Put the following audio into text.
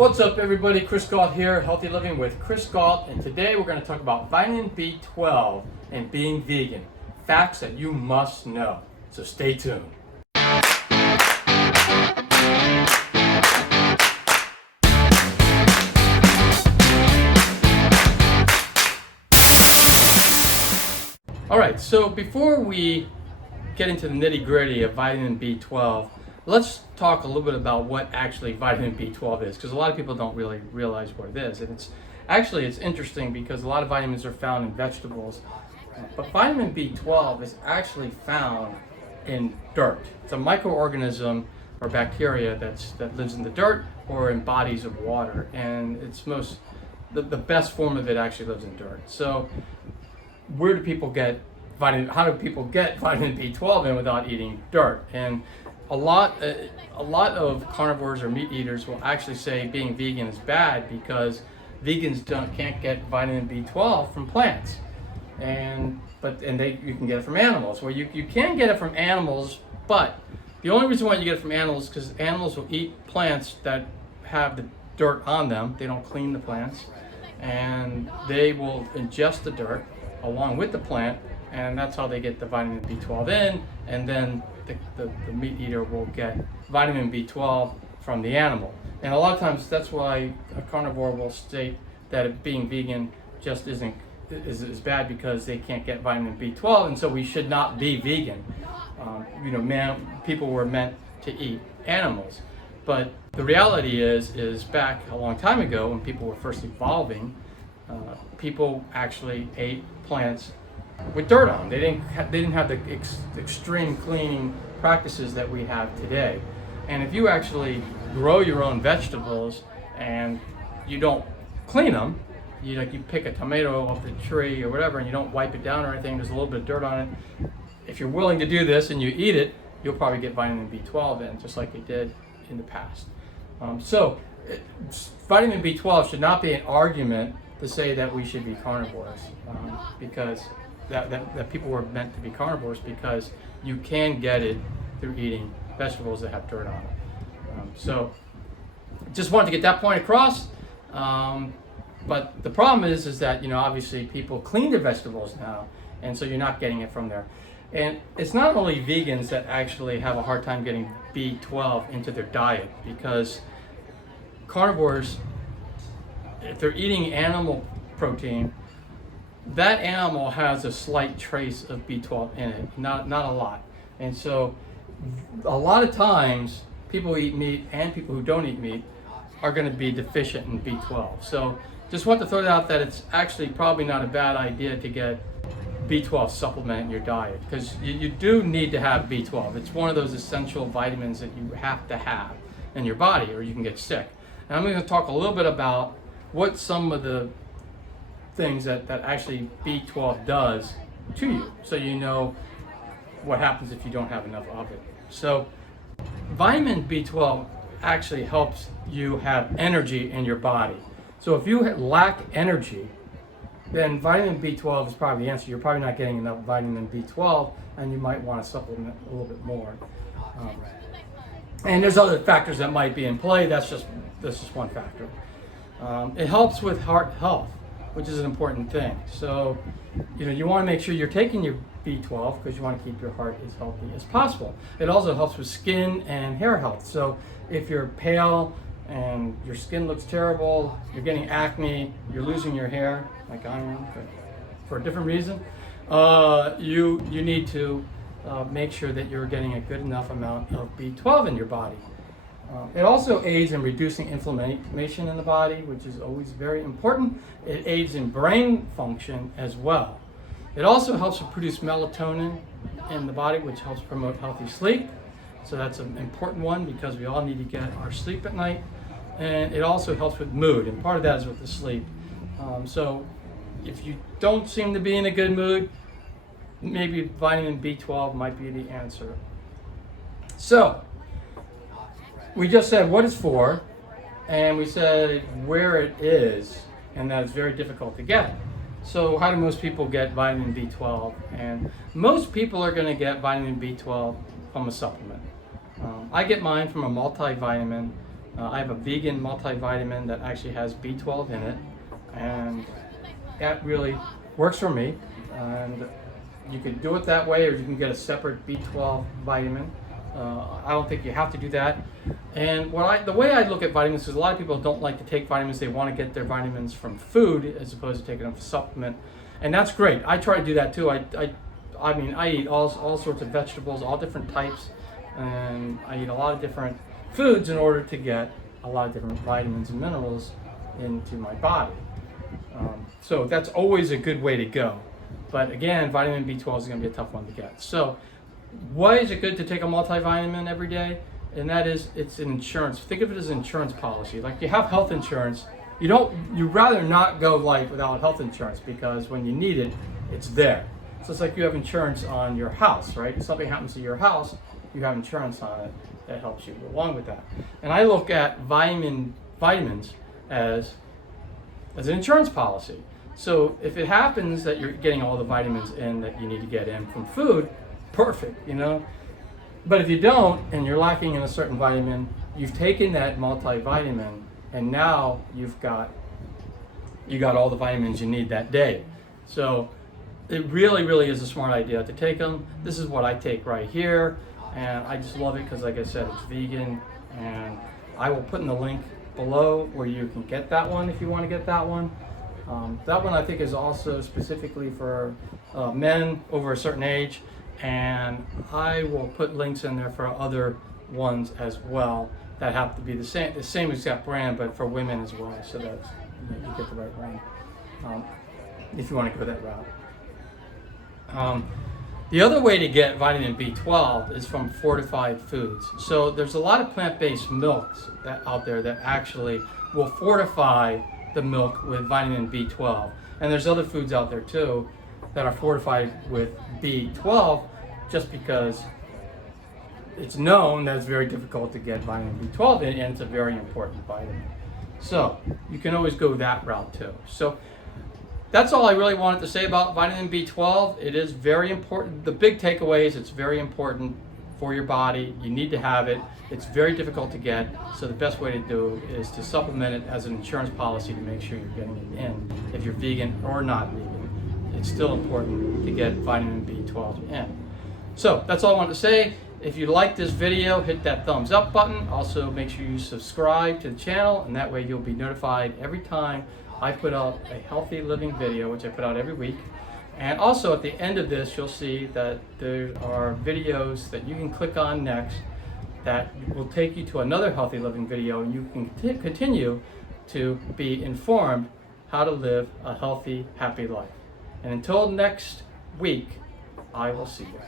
What's up everybody, Chris Gault here, Healthy Living with Chris Gault, and today we're going to talk about vitamin B12 and being vegan. Facts that you must know. So stay tuned. Alright, so before we get into the nitty-gritty of vitamin B12, let's talk a little bit about what actually vitamin B12 is, because a lot of people don't really realize what it is. And it's interesting because a lot of vitamins are found in vegetables, but vitamin B12 is actually found in dirt. It's a microorganism or bacteria that lives in the dirt or in bodies of water, and the best form of it actually lives in dirt. So where do people get how do people get vitamin B12 in without eating dirt? And a lot of carnivores or meat eaters will actually say being vegan is bad because vegans can't get vitamin B12 from plants, you can get it from animals. Well, you can get it from animals, but the only reason why you get it from animals is because animals will eat plants that have the dirt on them. They don't clean the plants, and they will ingest the dirt along with the plant, and that's how they get the vitamin B12 in, and then the meat eater will get vitamin B12 from the animal. And a lot of times that's why a carnivore will state that being vegan just is bad because they can't get vitamin B12, and so we should not be vegan. People were meant to eat animals. But the reality is back a long time ago when people were first evolving, people actually ate plants with dirt on. They didn't have the extreme cleaning practices that we have today. And if you actually grow your own vegetables and you don't clean them, you pick a tomato off the tree or whatever, and you don't wipe it down or anything, there's a little bit of dirt on it. If you're willing to do this and you eat it, you'll probably get vitamin B12 in, just like you did in the past. Vitamin B12 should not be an argument to say that we should be carnivores, because that people were meant to be carnivores because you can get it through eating vegetables that have dirt on it. Just wanted to get that point across. But the problem is that obviously people clean their vegetables now, and so you're not getting it from there. And it's not only vegans that actually have a hard time getting B12 into their diet, because carnivores, if they're eating animal protein, that animal has a slight trace of B12 in it, not a lot. And so a lot of times people who eat meat and people who don't eat meat are going to be deficient in B12. So just want to throw it out that it's actually probably not a bad idea to get B12 supplement in your diet, because you do need to have B12. It's one of those essential vitamins that you have to have in your body or you can get sick. And I'm going to talk a little bit about what some of the things that actually B12 does to you, so you know what happens if you don't have enough of it. So vitamin B12 actually helps you have energy in your body. So if you lack energy, then vitamin B12 is probably the answer. You're probably not getting enough vitamin B12, and you might want to supplement a little bit more. And there's other factors that might be in play. That's just one factor. It helps with heart health, which is an important thing. So, you want to make sure you're taking your B12 because you want to keep your heart as healthy as possible. It also helps with skin and hair health. So if you're pale and your skin looks terrible, you're getting acne, you're losing your hair, like I am, but for a different reason, you need to make sure that you're getting a good enough amount of B12 in your body. It also aids in reducing inflammation in the body, which is always very important. It aids in brain function as well. It also helps to produce melatonin in the body, which helps promote healthy sleep. So that's an important one because we all need to get our sleep at night. And it also helps with mood, and part of that is with the sleep. So if you don't seem to be in a good mood, maybe vitamin B12 might be the answer. So we just said what it's for, and we said where it is, and that it's very difficult to get. So how do most people get vitamin B12? And most people are going to get vitamin B12 from a supplement. I get mine from a multivitamin I have a vegan multivitamin that actually has B12 in it, and that really works for me. And you can do it that way, or you can get a separate B12 vitamin. I don't think you have to do that. And the way I look at vitamins is a lot of people don't like to take vitamins. They want to get their vitamins from food as opposed to taking them from supplement, and that's great. I try to do that too. I mean, I eat all sorts of vegetables, all different types, and I eat a lot of different foods in order to get a lot of different vitamins and minerals into my body. So that's always a good way to go. But again, vitamin B12 is going to be a tough one to get. So why is it good to take a multivitamin every day? And that is, it's an insurance. Think of it as an insurance policy. Like you have health insurance, you'd rather not go life without health insurance, because when you need it, it's there. So it's like you have insurance on your house, right? If something happens to your house, you have insurance on it that helps you along with that. And I look at vitamins as an insurance policy. So if it happens that you're getting all the vitamins in that you need to get in from food, perfect, you know. But if you don't, and you're lacking in a certain vitamin, you've taken that multivitamin, and now you got all the vitamins you need that day. So it really, really is a smart idea to take them. This is what I take right here, and I just love it because, like I said, it's vegan. And I will put in the link below where you can get that one if you want to get that one. That one I think is also specifically for men over a certain age, and I will put links in there for other ones as well that have to be the same exact brand, but for women as well, so that you get the right one if you want to go that route. The other way to get vitamin B12 is from Fortified Foods. So there's a lot of plant-based milks out there that actually will fortify the milk with vitamin B12. And there's other foods out there too that are fortified with B12, just because it's known that it's very difficult to get vitamin B12 in, and it's a very important vitamin. So you can always go that route too. So that's all I really wanted to say about vitamin B12. It is very important. The big takeaway is it's very important for your body. You need to have it. It's very difficult to get, so the best way to do is to supplement it as an insurance policy to make sure you're getting it in. If you're vegan or not vegan, it's still important to get vitamin B12 in. So that's all I wanted to say. If you like this video, hit that thumbs up button. Also, make sure you subscribe to the channel, and that way you'll be notified every time I put out a healthy living video, which I put out every week. And also at the end of this, you'll see that there are videos that you can click on next that will take you to another healthy living video, and you can continue to be informed how to live a healthy, happy life. And until next week, I will see you.